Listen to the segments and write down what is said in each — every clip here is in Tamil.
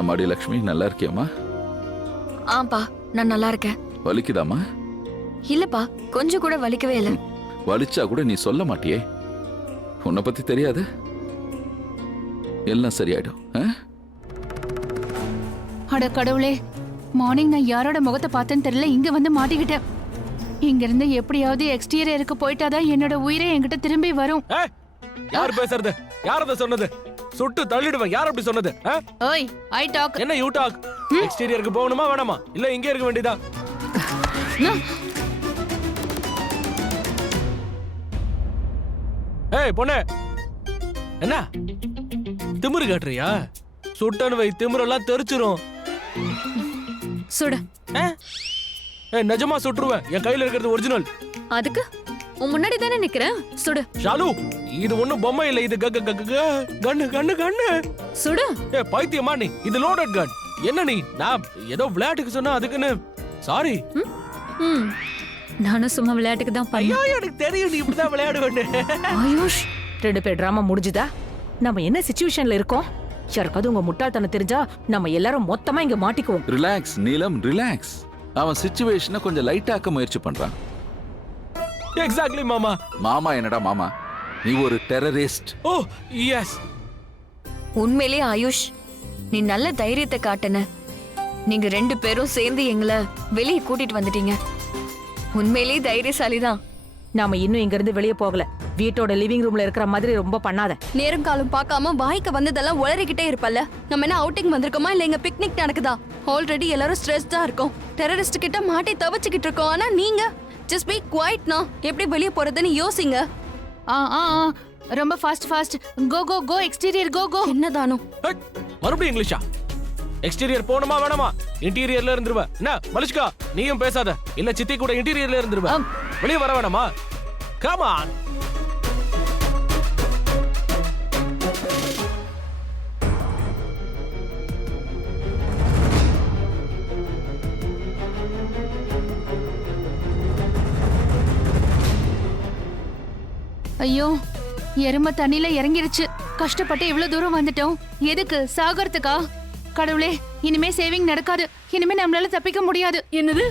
அம்மாடி லக்ஷ்மி, நல்லா இருக்கியாம்மா? ஆப்பா, நான் நல்லா இருக்கேன். வலிக்குதாம்மா? இல்லப்பா, கொஞ்சம் கூட வலிக்கவே இல்ல. வலிச்சா கூட நீ சொல்ல மாட்டியே. உன்னை பத்தி தெரியாது. எல்லாம் சரியாயிடும். அட கடவுளே, மார்னிங் நான் யாரோட முகத்தை பார்த்தேன்னு தெரியல, இங்க வந்து மாட்டிக்கிட்டேன். இங்க இருந்து எப்படியாவது எக்ஸ்டீரியருக்கு போயிட்டாதான் என்னோட உயிரே என்கிட்ட திரும்பி வரும். யார் பேசுறது? யார் அத சொன்னது? சுட்டு தள்ளிடுவேன். யார் அப்படி சொன்னது? ஓய், ஐ டாக். என்ன யூ டாக்? எக்ஸ்டீரியருக்கு போகணுமா வேணாமா? இல்ல இங்கே இருக்க வேண்டியதா? ஏய் பொண்ணே, என்ன திமிரு காட்டுறியா? சுட்டன்னு வை, திமிரெல்லாம் தெரிச்சிரும். சுடு. ஏய் நிஜமா சுட்டுருவேன். என் கையில இருக்கிறது ஒரிஜினல். அதுக்கு உன் முன்னாடி தானே நிக்கிறேன். சுடு. ஷாலு, இது ஒண்ணும் பொம்மை இல்ல. இது கண்ணு கண்ணு கண்ணு. சுடு. ஏய் பைத்தியமா நீ? இது லோடட் கன். என்ன நீ? நான் ஏதோ விளையாட்டுக்கு சொன்னா அதுக்குன்னு சாரி. நானும் சும்மா விளையாட்டுக்கு தான் பண்ணேன். ஐயோ, எனக்கு தெரியும் நீ இப்படிதான் விளையாடுவேன்னு. ஆயுஷ், 2 பேர் டிராமா முடிஞ்சுதா? நம்ம என்ன சிச்சுவேஷன்ல இருக்கோம்? யாருக்காவது உங்க முட்டாள்தனம் தெரிஞ்சா நம்ம எல்லாரும் மொத்தமா இங்க மாட்டிக்குவோம். ரிலாக்ஸ் நீலம், ரிலாக்ஸ். அவன் சிச்சுவேஷனை கொஞ்சம் லைட்டாக்க முயற்சி பண்றான். எக்ஸாக்ட்லி மாமா. மாமா என்னடா மாமா? நீ ஒரு டெரரிஸ்ட். ஓ எஸ். உண்மையிலேயே ஆயுஷ், நீ நல்ல தைரியத்தை காட்டுன. நீங்க 2 பேரும் சேர்ந்து எங்களை வெளியே கூட்டிட்டு வந்துட்டீங்க. உண்மையிலேயே தைரியசாலிதான். நாம இன்னும் இங்க இருந்து வெளியே போகல. வீட்டோட லிவிங் ரூம்ல இருக்கிற மாதிரி ரொம்ப பண்ணாத. நேரம் காலம் பார்க்காம வாய்க்கு வந்ததெல்லாம் உளறிக்கிட்டே இருப்பல்ல. நம்ம என்ன அவுட்டிங் வந்திருக்கோமா இல்ல இங்க பிக்னிக் நடக்குதா? ஆல்ரெடி எல்லாரும் ஸ்ட்ரெஸ்டா இருக்கோம். டெரரிஸ்ட் கிட்ட மாட்டி தவிச்சுக்கிட்டு இருக்கோம். ஆனா நீங்க ஜஸ்ட் பீ குவைட்னா. எப்படி வெளியே போறதுன்னு யோசிங்க. ஆ ஆ ஆ, ரொம்ப ஃபாஸ்ட். கோ கோ கோ எக்ஸ்டீரியர், கோ கோ. என்னதானோ மறுபடியும் இங்கிலீஷா? எக்ஸ்டீரியர் போணுமா வேணாமா? இன்டீரியர்ல இருந்துருவ. என்ன மலிஷ்கா, நீயும் பேசாத. இல்ல சித்தி கூட இன்டீரியர்ல இருந்துருவ. வெளியே வர வேணாமா? Come on. ஐயோ, எருமை தண்ணில இறங்கிருச்சு. கஷ்டப்பட்டு இவ்வளவு தூரம் வந்துட்டோம். எதுக்கு? சாகறதுக்கா? கடவுளே, இனிமே சேவிங் நடக்காது. இனிமே நம்மளால தப்பிக்க முடியாது. என்னது?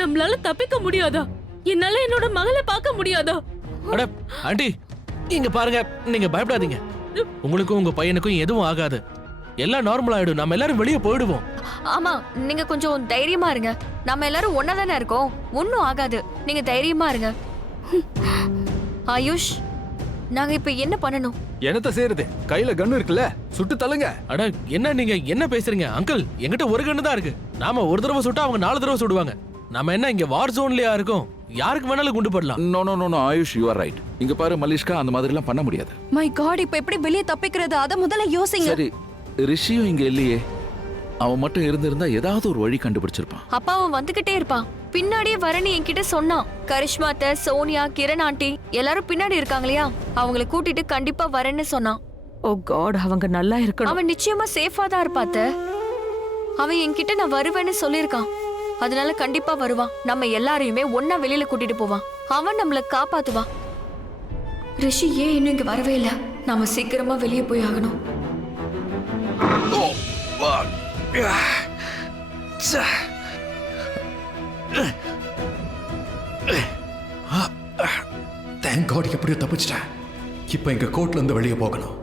நம்மளால தப்பிக்க முடியாதா? என்னால என்னோட மகளை பார்க்க முடியாதா? அட ஆண்டி, இங்க பாருங்க. நீங்க பயப்படாதீங்க. உங்களுக்கும் உங்க பையனுக்கும் எதுவும் ஆகாது. எல்லாம் நார்மல் ஆயிடும். நம்ம எல்லாரும் வெளியே போயிடுவோம். ஆமா, நீங்க கொஞ்சம் தைரியமா இருங்க. நம்ம எல்லாரும் ஒன்னா தானே இருக்கோம். ஒன்னும் ஆகாது. நீங்க தைரியமா இருங்க. ஆயுஷ், நாங்க இப்ப என்ன பண்ணணும்? என்னத்த செய்யறது? கையில கன்னு இருக்குல்ல, சுட்டு தள்ளுங்க. அட என்ன நீங்க என்ன பேசுறீங்க? அங்கிள், என்கிட்ட ஒரு கண்ணு தான் இருக்கு. நாம ஒரு தடவை சுட்டா அவங்க 4 தடவை சுடுவாங்க. நாம என்ன இங்க வார் ஜோன்லயா இருக்கோம்? யாருக்கு வேணாலும் குண்டு போடலாம். No no no no Ayush, you are right. இங்க பாரு மலிஷ்கா, அந்த மாதிரி எல்லாம் பண்ண முடியாது. மை காட், இப்ப எப்படி வெளியே தப்பிக்கிறது? அத முதல்ல யோசிங்க. சரி, ரிஷியும் இங்க இல்லையே. அவன் மட்டும் இருந்திருந்தா ஏதாவது ஒரு வழி கண்டுபிடிச்சிருப்பான். அப்பா அவன் வந்துகிட்டே இருப்பான். பின்னாடியே வரேன்னு என்கிட்ட சொன்னான். கரிஷ்மாத்த, சோனியா, கிரண் ஆண்டி எல்லாரும் பின்னாடி இருக்காங்க இல்லையா? அவங்களை கூட்டிட்டு கண்டிப்பா வரேன்னு சொன்னான். ஓ காட், அவங்க நல்லா இருக்கணும். அவன் நிச்சயமா சேஃபா தான் இருப்பாத்த. அவன் என்கிட்ட நான் வருவேன்னு சொல்லியிருக்கான். அதனால கண்டிப்பா வருவான். நம்ம எல்லாரையுமே ஒன்னா வெளியில கூட்டிட்டு போவான். அவன் நம்மள காப்பாத்துவான். ரிஷி ஏன் இன்னும் இங்க வரவே இல்ல? நாம சீக்கிரமா வெளியே போய் ஆகணும். தேங்க் காட், எப்படியோ தப்பிச்சிட்டேன். இப்ப எங்க கோர்ட்ல இருந்து வெளியே போகணும்.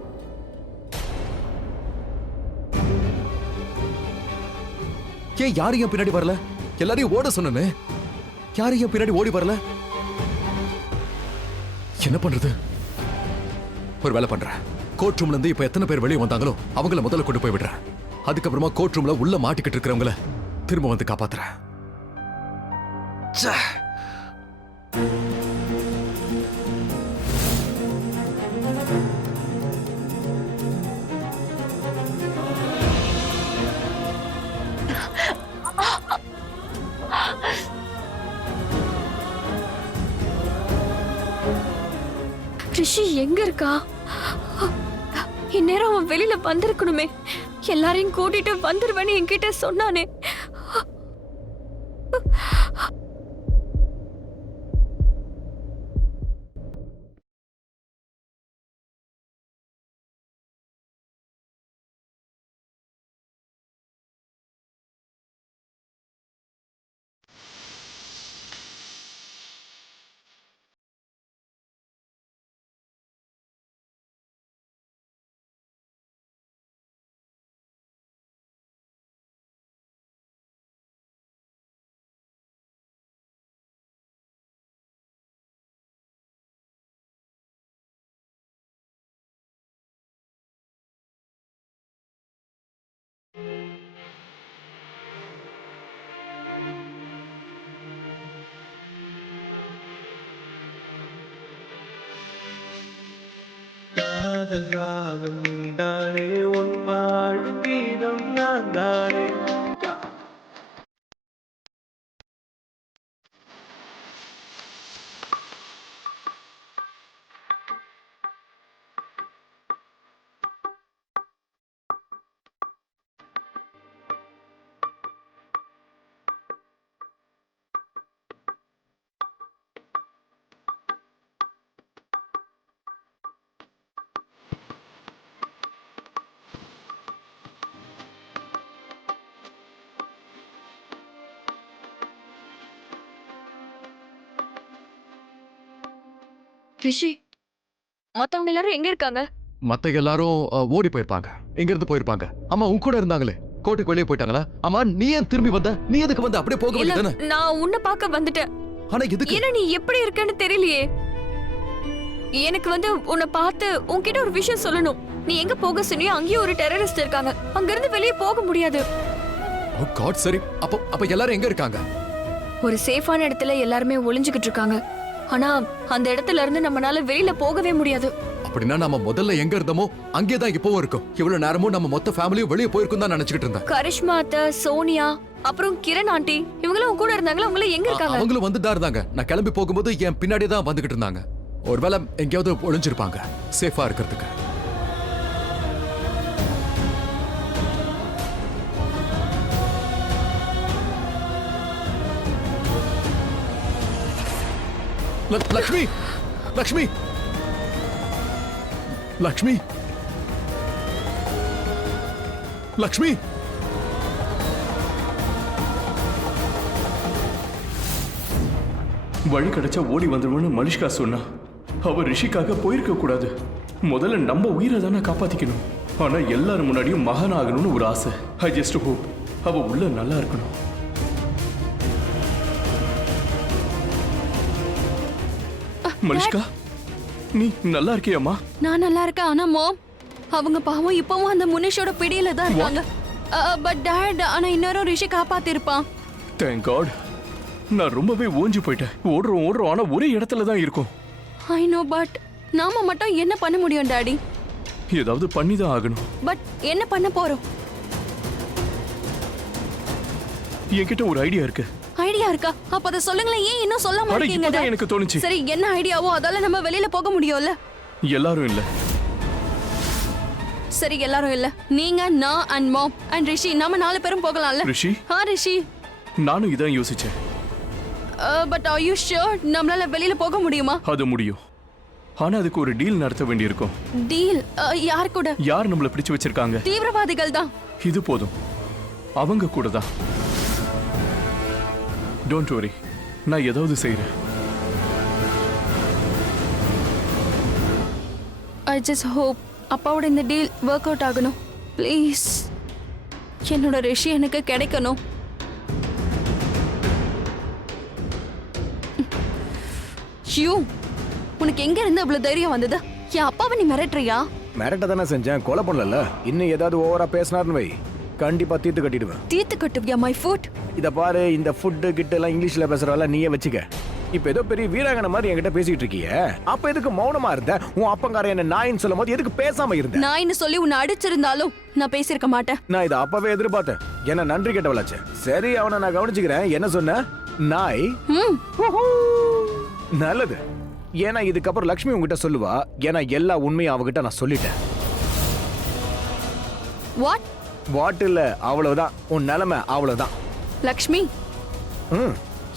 ஏன் யாரையும் பின்னாடி வரல? எல்லாரையும் ஓட சொன்னே. யாரையும் பின்னாடி ஓடி வரல? என்ன பண்றது? ஒரு வேலை பண்றேன். கோர்ட் ரூம்ல இருந்து இப்ப எத்தனை பேர் வெளியே வந்தாங்களோ அவங்கள முதல்ல கொண்டு போய் விடுறேன். அதுக்கப்புறமா கோர்ட் ரூம்ல உள்ள மாட்டிக்கிட்டு இருக்கிறவங்கள திரும்ப வந்து காப்பாத்துறேன். ரிஷி எங்க இருக்கா? இந்நேரம் அவன் வெளியில வந்திருக்கணுமே. எல்லாரையும் கூட்டிட்டு வந்துருவேன்னு என்கிட்ட சொன்னானே. காதல் ராகம் நீதானே உன் வாழும் கீதம் நான் தானே. ரிஷி மத்தவங்க எல்லாரும் எங்க இருக்காங்க? மத்த எல்லாரும் ஓடி போயிருப்பாங்க, எங்க இருந்து போயிருப்பாங்க. அம்மா உன் கூட இருந்தாங்களே, கோட்டைக்கு வெளியே போயிட்டாங்களா? அம்மா நீ ஏன் திரும்பி வந்த? நீ எதுக்கு வந்து அப்படியே போக இல்ல, வேண்டியதானே? நான் உன்னை பார்க்க வந்துட்டேன். ஆனா எதுக்கு? ஏன்னா நீ எப்படி இருக்கன்னு தெரியலையே. எனக்கு வந்து உன்னை பார்த்து உன்கிட்ட ஒரு விஷயம் சொல்லணும். நீ எங்க போக சொன்னியோ அங்கேயே ஒரு டெரரிஸ்ட் இருக்காங்க. அங்க இருந்து வெளியே போக முடியாது. ஓ காட், சரி. அப்ப எல்லாரும் எங்க இருக்காங்க? ஒரு சேஃபான இடத்துல எல்லாருமே ஒளிஞ்சுகிட்டு இருக்காங்க. ஆனா அந்த இடத்துல இருந்து நம்மனால வெளியில போகவே முடியாது. அப்படின்னா நம்ம முதல்ல எங்க இருந்தோமோ அங்கே தான் இப்பவும் இருக்கும். இவ்வளவு நேரமும் நம்ம மொத்த ஃபேமிலியும் வெளியே போயிருக்கும் தான் நினைச்சிட்டு இருந்தேன். கரிஷ்மா அத்தை, சோனியா, அப்புறம் கிரண் ஆண்டி இவங்களும் கூட இருந்தாங்களா? அவங்க எங்க இருக்காங்க? அவங்களும் வந்து தான் இருந்தாங்க. நான் கிளம்பி போகும்போது என் பின்னாடியே தான் வந்துகிட்டு இருந்தாங்க. ஒருவேளை எங்கேயாவது ஒளிஞ்சிருப்பாங்க சேஃபா இருக்கிறதுக்கு. லக்ஷ்மி, லக்ஷ்மி, லக்ஷ்மி, லக்ஷ்மி. வழி கிடைச்சா ஓடி வந்துருவோன்னு மலிஷ்கா சொன்னா. அவ ரிஷிக்காக போயிருக்க கூடாது. முதல்ல நம்ம உயிரை தானே காப்பாத்திக்கணும். ஆனா எல்லாரும் முன்னாடியும் மகன் ஆகணும்னு ஒரு ஆசை. ஐ ஜஸ்ட் ஹோப் அவ உள்ள நல்லா இருக்கணும். மலிஷ்கா, நீ நல்லா இருக்கியாம்மா? நான் நல்லா இருக்கேன். ஆனா மாம், அவங்க பாவம் இப்பவும் அந்த முனிஷோட பிடியில தான் இருக்காங்க. பட் டாட், ஆனா இன்னொரு ரிஷி காப்பாத்திருப்பான். Thank God. நான் ரொம்பவே ஓஞ்சி போயிட்டேன். ஓடுறோம் ஆனா ஒரே இடத்துல தான் இருக்கும். ஐ நோ, பட் நாம மட்டும் என்ன பண்ண முடியும் டாடி? ஏதாவது பண்ணி தான் ஆகணும். பட் என்ன பண்ண போறோம்? என்கிட்ட ஒரு ஐடியா இருக்கு. ஐடியா இருக்கா? அப்ப அத சொல்லுங்களேன். ஏன் இன்னும் சொல்ல மாட்டீங்க? இப்பதான் எனக்கு தோணுச்சு. சரி, என்ன ஐடியாவோ அதால நம்ம வெளியில போக முடியும்ல? எல்லாரும் இல்ல. சரி, எல்லாரும் இல்ல. நீங்க, நான் அண்ட் மாம் அண்ட் ரிஷி, நாம 4 பேரும் போகலாம்ல? ரிஷி, ரிஷி, நானும் இதான் யோசிச்சேன். பட் ஆர் யூ ஷூர் நம்மளால வெளியில போக முடியுமா? அது முடியும். ஆனா அதுக்கு ஒரு டீல் நடத்த வேண்டியிருக்கும். டீல்? யார் கூட? யார் நம்மள பிடிச்சு வச்சிருக்காங்க? தீவிரவாதிகள் தான். இது போதும், அவங்க கூட தான். டோன்ட் வரி, நான் ஏதாவது செய்றேன். ஐ ஜஸ்ட் ஹோப் அப்பாவோட இந்த டீல் ஒர்க் அவுட் ஆகணும். ப்ளீஸ், என்னோட ரிஷி எனக்கு கிடைக்கணும். ஷியூ, உனக்கு எங்க இருந்து அவ்வளவு தைரியம் வந்தது? என் அப்பாவை நீ மிரட்டுறியா? மிரட்ட தானே செஞ்சேன், கொலை பண்ணல. இன்னும் ஏதாவது ஓவரா பேசினார்னு வை, கண்டிப்பா தீர்த்து கட்டிடுவேன். தீர்த்து கட்டுவியா மை ஃபுட்? இத பாரு, இந்த ஃபுட்டு கிட்ட எல்லாம் இங்கிலீஷ்ல பேசுறவெல்லாம் நீயே வச்சுக்க. இப்ப ஏதோ பெரிய வீராங்கனை மாதிரி என்கிட்ட பேசிட்டு இருக்கிய. அப்ப எதுக்கு மௌனமா இருந்த? உன் அப்பங்கார என்ன நாயின்னு சொல்லும் போது எதுக்கு பேசாம இருந்த? நாயின்னு சொல்லி உன்னை அடிச்சிருந்தாலும் நான் பேசியிருக்க மாட்டேன். நான் இதை அப்பவே எதிர்பார்த்தேன். என்ன நன்றி கேட்டவளாச்சு. சரி, அவனை நான் கவனிச்சுக்கிறேன். என்ன சொன்ன? நாய்? நல்லது. ஏன்னா இதுக்கப்புறம் லக்ஷ்மி உங்ககிட்ட சொல்லுவா. ஏன்னா எல்லா உண்மையும் அவகிட்ட நான் சொல்லிட்டேன். வாட்? வாட் இல்ல, அவ்வளவுதான். உன் நிலைமை அவ்வளவுதான். லக்ஷ்மி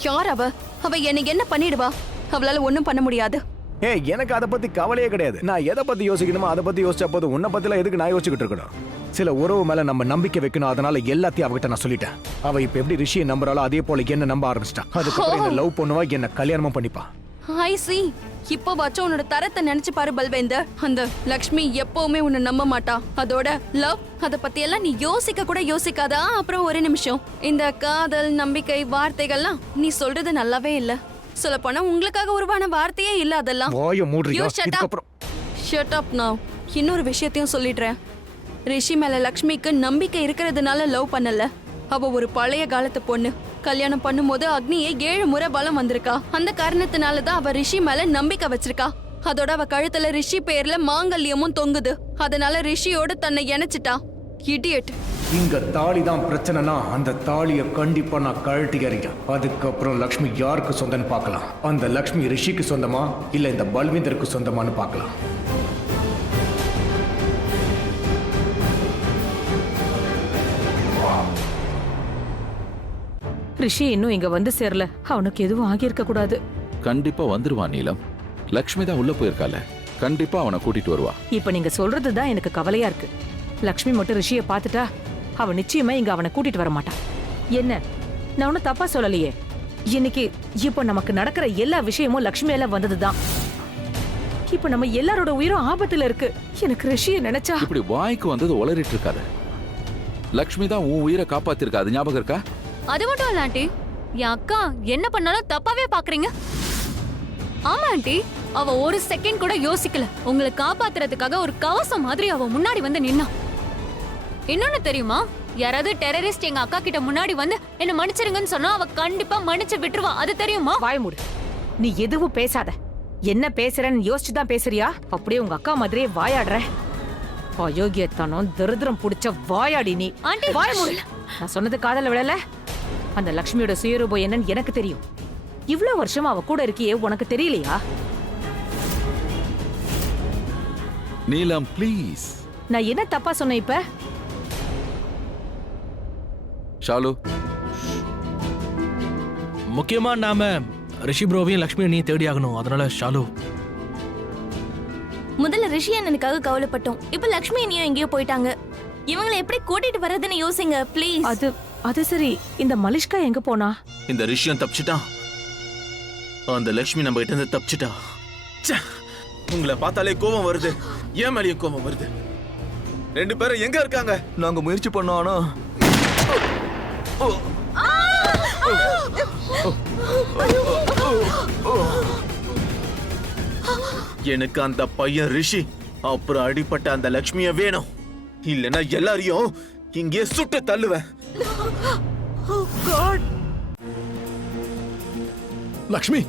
யார் அவ? அவ எனக்கு என்ன பண்ணிடுவா? அவளால ஒண்ணும் பண்ண முடியாது. எனக்கு அதை பத்தி கவலையே கிடையாது. நான் எதை பத்தி யோசிக்கணுமோ அதை பத்தி யோசிச்ச போது உன்னை பத்திலாம் எதுக்கு நான் யோசிச்சுக்கிட்டு இருக்கணும்? சில உறவு மேல நம்ம நம்பிக்கை வைக்கணும். அதனால எல்லாத்தையும் அவகிட்ட நான் சொல்லிட்டேன். அவ இப்ப எப்படி ரிஷியை நம்புறாளோ அதே போல என்ன நம்ப ஆரம்பிச்சிட்டா. அதுக்கப்புறம் என்ன லவ் பண்ணுவா, என்ன கல்யாணமும் பண்ணிப்பா. ஐ சி. இப்போ வச்ச உன்னோட தரத்தை நினைச்சு பாரு பல்வேந்தர். அந்த லக்ஷ்மி எப்பவுமே உன்னை நம்ப மாட்டா. அதோட லவ், அத பத்தி எல்லாம் நீ யோசிக்க கூட யோசிக்காதா? அப்புறம் ஒரு நிமிஷம், இந்த காதல், நம்பிக்கை, வார்த்தைகள்லாம் நீ சொல்றது நல்லாவே இல்ல. சொல்ல போனா உங்களுக்காக உருவான வார்த்தையே இல்ல அதெல்லாம். Shut up now. இன்னொரு விஷயத்தையும் சொல்லிடுறேன். ரிஷி மேல லக்ஷ்மிக்கு நம்பிக்கை இருக்கிறதுனால லவ் பண்ணல. அவ ஒரு பழைய காலத்து பொண்ணு. கல்யாணம் பண்ணும்போது அக்னியை 7 முறை பலம் வந்திருக்கா. அந்த காரணத்தினாலதான் அவ ரிஷி மேல நம்பிக்கை வச்சிருக்கா. அதோட அவ கழுத்துல ரிஷி பேர்ல மாங்கல்யமும் தொங்குது. அதனால ரிஷியோட தன்னை இணைச்சிட்டான். இடியட். இங்க தாலி தான் பிரச்சனைனா அந்த தாலியை கண்டிப்பா நான் கழட்டி எறிகிறேன். அதுக்கப்புறம் லக்ஷ்மி யாருக்கு சொந்தம்னு பார்க்கலாம். அந்த லக்ஷ்மி ரிஷிக்கு சொந்தமா இல்ல இந்த பல்வீந்தருக்கு சொந்தமானு பார்க்கலாம். ரிஷி இன்னும் இங்க வந்து சேரல. அவனுக்கு எதுவும் ஆகியிருக்க கூடாது. கண்டிப்பா வந்துருவான் நீலம். லக்ஷ்மி தான் உள்ள போயிருக்கால, கண்டிப்பா அவனை கூட்டிட்டு வருவா. இப்ப நீங்க சொல்றதுதான் எனக்கு கவலையா இருக்கு. லக்ஷ்மி மட்டும் ரிஷிய பாத்துட்டா அவன் நிச்சயமா இங்க அவனை கூட்டிட்டு வர மாட்டான். என்ன, நான் ஒன்னும் தப்பா சொல்லலையே. இன்னைக்கு இப்ப நமக்கு நடக்கிற எல்லா விஷயமும் லக்ஷ்மியால வந்ததுதான். இப்ப நம்ம எல்லாரோட உயிரும் ஆபத்துல இருக்கு. எனக்கு ரிஷிய நினைச்சா இப்படி வாய்க்கு வந்தது உளறிட்டு இருக்காத. லக்ஷ்மி தான் உன் உயிரை காப்பாத்திருக்கா, அது ஞாபகம் இருக்கா? அது மட்டும் இல்ல ஆண்டி, என் அக்கா என்ன பண்ணாலும் தப்பாவே பாக்குறீங்க. ஆமா ஆண்டி, அவ ஒரு செகண்ட் கூட யோசிக்கல. உங்களை காப்பாத்துறதுக்காக ஒரு கவசம் மாதிரி அவ முன்னாடி வந்து நின்னா. இன்னொன்னு தெரியுமா, யாராவது டெரரிஸ்ட் எங்க அக்கா கிட்ட முன்னாடி வந்து என்ன மன்னிச்சிருங்கன்னு சொன்னா அவ கண்டிப்பா மன்னிச்சு விட்டுருவா. அது தெரியுமா? வாய் மூடு. நீ எதுவும் பேசாத. என்ன பேசுறன்னு யோசிச்சுதான் பேசுறியா? அப்படியே உங்க அக்கா மாதிரியே வாயாடுற. அயோக்கியத்தனம் தரித்திரம் புடிச்ச வாயாடி நீ. ஆண்டி, வாய் மூடு. நான் சொன்னது காதல விழல. அந்த லக்ஷ்மியோட சுயரூபம் என்னன்னு எனக்கு தெரியும். இவ்வளவு வருஷமா அவ கூட இருக்கியே, உனக்கு தெரியலையா? நீலம் ப்ளீஸ். நான் என்ன தப்பா சொன்னேன் இப்ப? ஷாலு, முக்கியமா நாம ரிஷி ப்ரோவையும் லக்ஷ்மி நீ தேடி ஆகணும். அதனால ஷாலு, முதல்ல ரிஷி அண்ணனுக்காக கவலைப்பட்டோம். இப்ப லக்ஷ்மி அண்ணியும் எங்கேயோ போயிட்டாங்க. இவங்களை எப்படி கூட்டிட்டு வர்றதுன்னு யோசிங்க ப்ளீஸ். அது சரி, இந்த மலிஷ்கா எங்க போனா? இந்த ரிஷியம் தப்பிச்சிட்டான். அந்த லக்ஷ்மி நம்ம கிட்ட இருந்து தப்பிச்சிட்டா. ச்சே, உங்களை பார்த்தாலே கோபம் வருது. ஏன் மேலேயும் கோபம் வருது. 2 பேரும் எங்க இருக்காங்க? நாங்க முயற்சி பண்ணோம், ஆனா எனக்கு அந்த பையன் ரிஷி அப்புறம் அடிப்பட்ட அந்த லக்ஷ்மிய வேணும். இல்லைன்னா எல்லாரையும் இங்கே சுட்டு தள்ளுவேன். லக்ஷ்மி,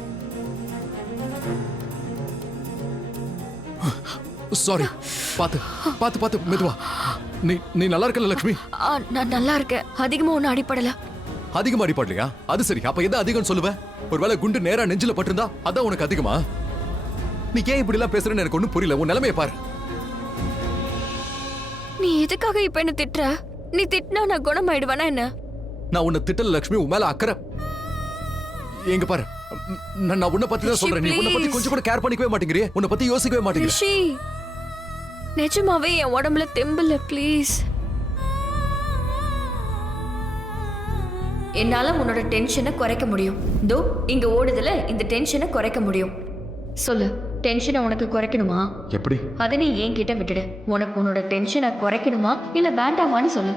சாரி. பாத்து பாத்து பாத்து மெதுவா. நீ நல்லா இருக்கல லக்ஷ்மி? நான் நல்லா இருக்கேன். அதிகமா ஒன்னும் அடிப்படல. அதிகமா அடிப்படலையா? அது சரி, அப்ப எது அதிகம் சொல்லுவ? ஒருவேளை குண்டு நேரா நெஞ்சில பட்டிருந்தா அதான் உனக்கு அதிகமா? நீ ஏன் இப்படி எல்லாம் பேசுறேன்னு எனக்கு ஒண்ணும் புரியல. உன் நிலைமையை பாரு. நீ எதுக்காக இப்ப என்ன திட்டுற? நீ திட்டினா நான் குணமாயிடுவேனா என்ன? நான் உன்னை திட்டல லக்ஷ்மி, உன் மேல அக்கறை. எங்க பாரு, நான் உன்னை பத்தி தான் சொல்றேன். நீ உன்னை பத்தி கொஞ்சம் கூட கேர் பண்ணிக்கவே மாட்டேங்கிறியே. உன்னை பத்தி யோசிக்கவே மாட்டேங்கிற. ரிஷி, நிஜமாவே என் உடம்புல தெம்பில்ல ப்ளீஸ். என்னால உன்னோட டென்ஷனை குறைக்க முடியும். தோ இங்க ஓடுதுல, இந்த டென்ஷனை குறைக்க முடியும். சொல்லு, டென்ஷனை உனக்கு குறைக்கணுமா? எப்படி? அதை நீ என்கிட்ட விட்டுடு. உனக்கு உன்னோட டென்ஷனை குறைக்கணுமா இல்ல வேண்டாமான்னு சொல்லு.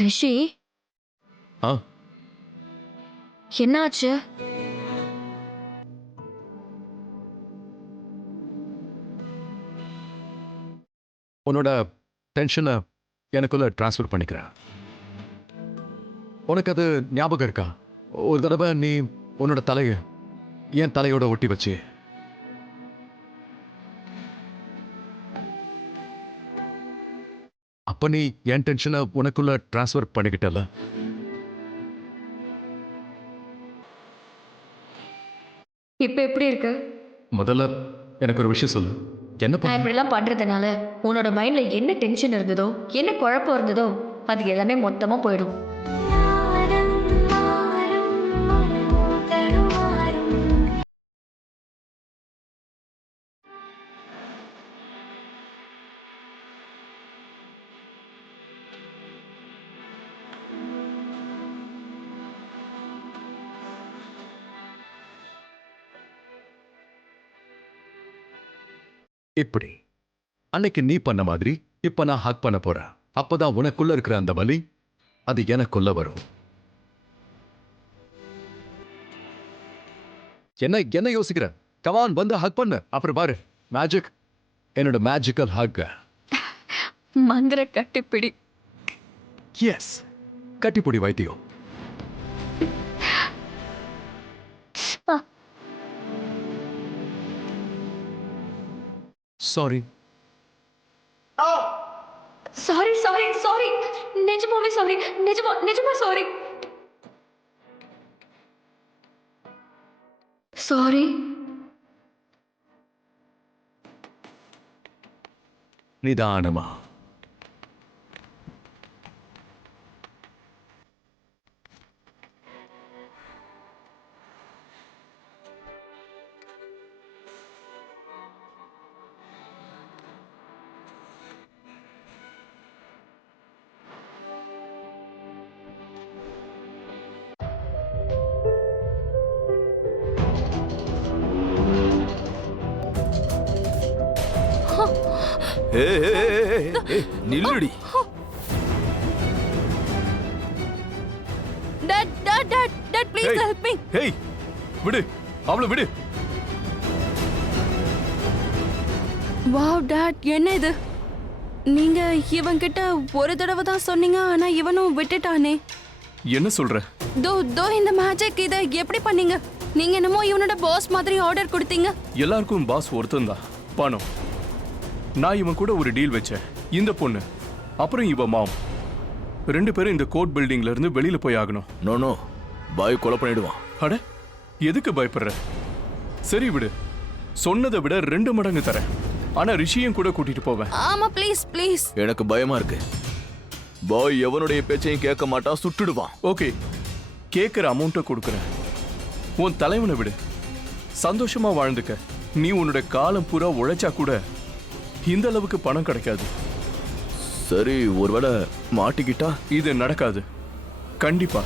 ரிஷி, என்னாச்சு? உன்னோட டென்ஷனை எனக்குள்ள டிரான்ஸ்ஃபர் பண்ணிக்கிறேன். உனக்கு அது ஞாபகம் இருக்கா? ஒரு தடவை நீ உன்னோட தலையை என் தலையோட ஒட்டி வச்சு அப்ப நீ என் டென்ஷனை உனக்குள்ள டிரான்ஸ்ஃபர் பண்ணிக்கிட்டல. இப்ப எப்படி இருக்கு? முதல்ல எனக்கு ஒரு விஷயம் சொல்லு. என்ன நான் இப்படிலாம் பண்றதுனால உன்னோட மைண்ட்ல என்ன டென்ஷன் இருந்ததோ, என்ன குழப்பம் இருந்ததோ, அது எல்லாமே மொத்தமா போயிடும். இப்படி அன்னைக்கு நீ பண்ண மாதிரி இப்ப நான் ஹக் பண்ண போறேன். அப்பதான் உனக்குள்ள இருக்கிற அந்த வலி அது எனக்குள்ள வரும். என்ன யோசிக்கிற? கமான், வந்து ஹக் பண்ணு. அப்புறம் பாரு, மேஜிக், என்னோட மேஜிக்கல் ஹக். மந்திர கட்டிப்பிடி. எஸ், கட்டிப்பொடி வைத்தியம். சாரி. சாரி சாரி சாரி, நிஜமாவே சாரி, நிஜமா சாரி. சாரி. நிதானமா. நில்லுடி. Dad, please help me. Hey, விடு அவளை விடு. வாவ் டாட், என்ன இது? நீங்க இவன் கிட்ட ஒரு தடவை தான் சொன்னீங்க, ஆனா இவனும் விட்டுட்டானே. என்ன சொல்ற? தோ இந்த மேஜிக் இதை எப்படி பண்ணீங்க? நீங்க என்னமோ இவனோட பாஸ் மாதிரி ஆர்டர் கொடுத்தீங்க. எல்லாருக்கும் பாஸ் ஒருத்தன் தான், பணம். நான் இவன் கூட ஒரு டீல் வச்சேன். இந்த பொண்ணு, அப்புறம் இவ மாம், 2 பேரும் இந்த கோர்ட் பில்டிங்ல இருந்து வெளியில போய் ஆகணும். நோ பாய் கொலை பண்ணிடுவான். அட, எதுக்கு பயப்படுற? சரி விடு, சொன்னதை விட 2 மடங்கு தரேன். ஆனா ரிஷியும் கூட கூட்டிட்டு போவேன். ஆமா ப்ளீஸ். எனக்கு பயமா இருக்கு. பாய் எவனுடைய பேச்சையும் கேட்க மாட்டான், சுட்டுடுவான். ஓகே, கேட்குற அமௌண்ட்டை கொடுக்குறேன். உன் தலைவனை விடு, சந்தோஷமா வாழ்ந்துக்க. நீ உன்னோட காலம் பூரா உழைச்சா கூட இந்த அளவுக்கு பணம் கிடைக்காது. சரி, ஒருவேளை மாட்டிக்கிட்டா? இது நடக்காது, கண்டிப்பா.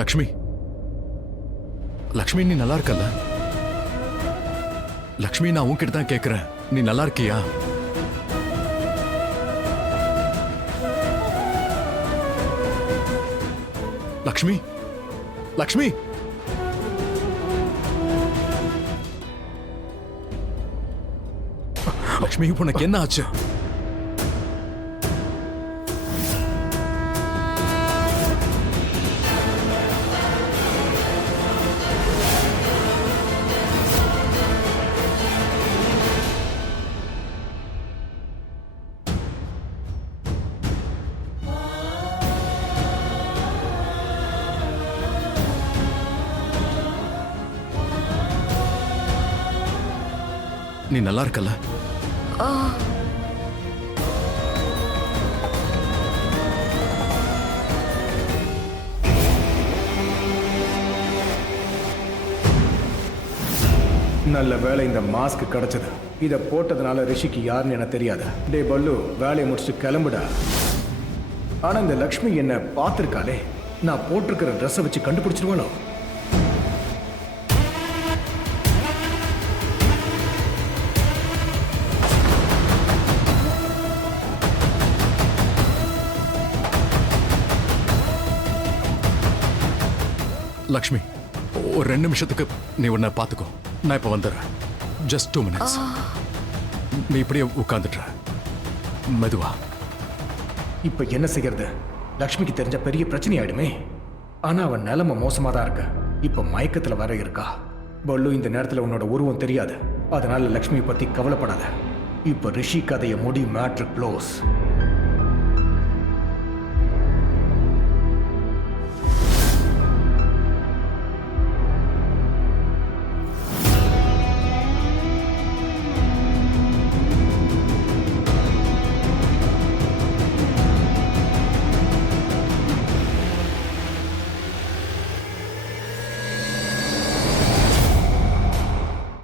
லக்ஷ்மி, லக்ஷ்மி நீ நல்லா இருக்கல்ல? லக்ஷ்மி, நான் உன்கிட்ட தான் கேட்கிறேன், நீ நல்லா இருக்கியா? லக்ஷ்மி, லக்ஷ்மி, லக்ஷ்மி, உனக்கு என்ன ஆச்சு? நீ நல்லா இருக்கல்ல? நல்ல வேலை இந்த மாஸ்க் கிடைச்சது. இதை போட்டதுனால ரிஷிக்கு யாருன்னு எனக்கு தெரியாது. டே பல்லு, வேலையை முடிச்சுட்டு கிளம்புடா. ஆனா இந்த லக்ஷ்மி என்ன பார்த்துருக்காளே, நான் போட்டிருக்கிற ட்ரெஸ்ஸை வச்சு கண்டுபிடிச்சிருவானோ? லக்ஷ்மி, ஒரு 2 நிமிஷத்துக்கு நீ உன்னை பார்த்துக்கோ. நான் இப்போ வந்துடுறேன். Just 2 minutes. நீ இப்படியே உட்காந்துட்ற, மெதுவா. இப்ப என்ன செய்யறது? லக்ஷ்மிக்கு தெரிஞ்ச பெரிய பிரச்சனை ஆயிடுமே. ஆனா அவன் நிலைமை மோசமா தான் இருக்கு. இப்ப மயக்கத்துல வர இருக்கா. பல்லு, இந்த நேரத்துல உன்னோட உருவம் தெரியாது, அதனால லக்ஷ்மியை பத்தி கவலைப்படாத. இப்ப ரிஷி கதையை முடி, மேட்ரு க்ளோஸ்.